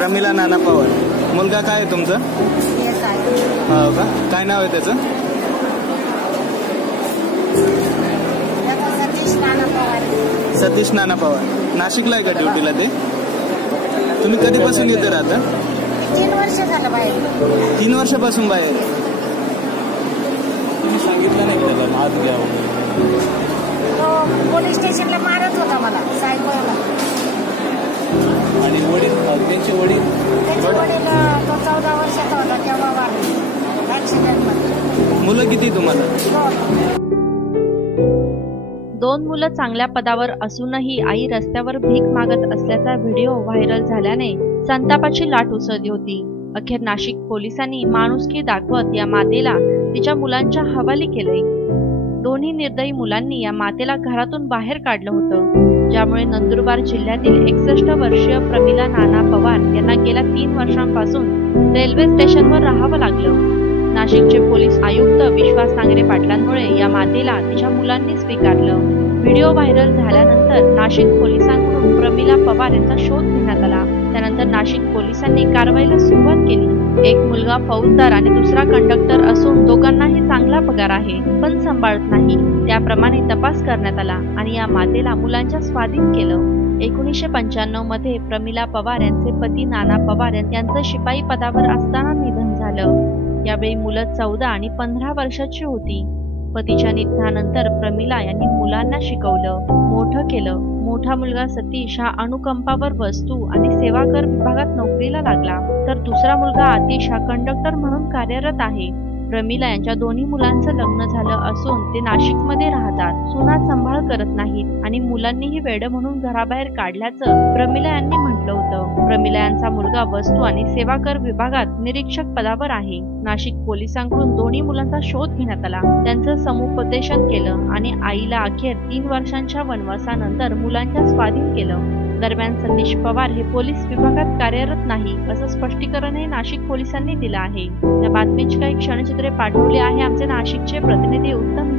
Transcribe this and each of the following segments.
प्रमिला नाना पवार. मुलगा काय आहे तुमचं? येस आहे हो का? काय नाव आहे त्याचं? सतीश नाना पवार. सतीश नाना पवार नाशिकला आहे का ड्युटीला ते? तुम्ही कधीपासून इथे राहता? तीन वर्ष झालं बाहेर तीन वर्षापासून बाहेर. तुम्ही सांगितलं नाही का त्याला घ्यावं पोलीस स्टेशनला मारत होता मला सायकलला आणि वडील त्यांचे वडील? तो चौदा वर्षाचा होता तेव्हा वारले. मुलं किती तुम्हाला? दोन. दोन मुलं चांगल्या पदावर असूनही आई रस्त्यावर भीक मागत असल्याचा व्हिडिओ व्हायरल झाल्याने संतापाची लाट उसळली होती. अखेर नाशिक पोलिसांनी माणुसकी दाखवत या मातेला तिच्या मुलांच्या हवाली केलंय. दोन्ही निर्दयी मुलांनी या मातेला घरातून बाहेर काढलं होतं. ज्यामुळे नंदुरबार जिल्ह्यातील एकसष्ट वर्षीय प्रमिला नाना पवार यांना गेल्या तीन वर्षांपासून रेल्वे स्टेशनवर राहावं लागलं. नाशिकचे पोलीस आयुक्त विश्वास नांगरे पाटलांमुळे या मातेला तिच्या मुलांनी स्वीकारलं. व्हिडिओ व्हायरल झाल्यानंतर नाशिक पोलिसांकडून प्रमिला पवार यांचा शोध घेण्यात आला. त्यानंतर नाशिक पोलिसांनी कारवाईला सुरुवात केली. एक मुलगा फौजदार आणि दुसरा कंडक्टर असून दोघांनाही चांगला पगार आहे पण सांभाळत नाही. त्याप्रमाणे तपास करण्यात आला आणि या मातेला मुलांच्या स्वाधीन केलं. एकोणीसशे पंच्याण्णवमध्ये प्रमिला पवार यांचे पती नाना पवार यांचं शिपाई पदावर असताना निधन झालं. यावेळी मुलं चौदा आणि पंधरा वर्षाची होती. पतीच्या निधनानंतर प्रमिला यांनी मुलांना शिकवलं मोठं केलं. मोठा मुलगा सतीश हा अनुकंपावर वस्तू आणि सेवा कर विभागात नोकरीला लागला. तर दुसरा मुलगा आतिश हा कंडक्टर म्हणून कार्यरत आहे. प्रमिला यांच्या दोन्ही मुलांचं लग्न झालं असून ते नाशिकमध्ये राहतात. सुना सांभाळ करत नाहीत आणि मुलांनीही वेड म्हणून घराबाहेर काढल्याचं प्रमिला यांनी म्हटलं होतं. प्रमिला यांचा मुलगा वस्तू आणि सेवा कर विभागात निरीक्षक पदावर आहे. नाशिक पोलिसांकडून दोन्ही मुलांचा शोध घेण्यात आला. त्यांचं समुपदेशन केलं आणि आईला अखेर तीन वर्षांच्या वनवासानंतर मुलांच्या स्वाधीन केलं. दरम्यान सतीश पवार हे पोलीस विभागात कार्यरत नाही असं स्पष्टीकरणही नाशिक पोलिसांनी दिलं आहे. या बातमीची काही क्षणचित्रे पाठवली आहे आमचे नाशिकचे प्रतिनिधी उत्तम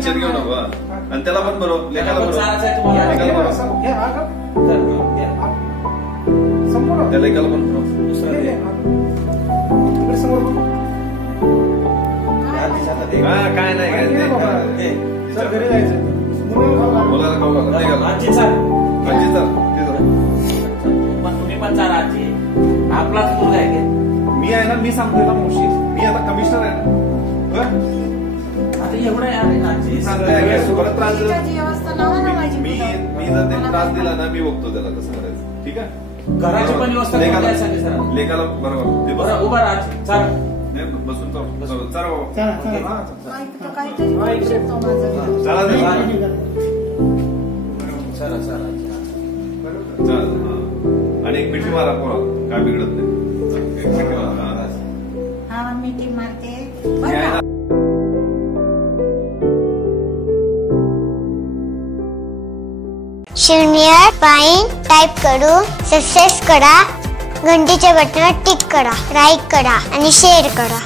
टेन्शन घेऊ नको. आणि त्याला पण बरोबर लेखाला पण बरोबर. त्या लेखाला पण. हा काय नाही काय नाही. दे. मुलाला खाऊ घाला. आजी चाल. आजी चाल. तुम्ही पण चाल आजी. आपलाच मुलगा आहे की. मी आहे ना मी सांगतोय ना मुशी मी आता कमिशनर आहे ना. मी त्रास दिला. ना माझी मी मुलं. मी जर ते मला त्रास काय दिला ना मी बघतो त्याला कसं करायचं. ठीक आहे? घराची पण व्यवस्था लेखाला- बरोबर. उभा राहा. आजी चाल बसून. आणि एक मिठी मारा पोरा. काय बिघडत नाही. शून्य पाईन टाईप करून सक्सेस करा. घंटीच्या बटनावर टिक करा. लाईक करा. आणि शेअर करा.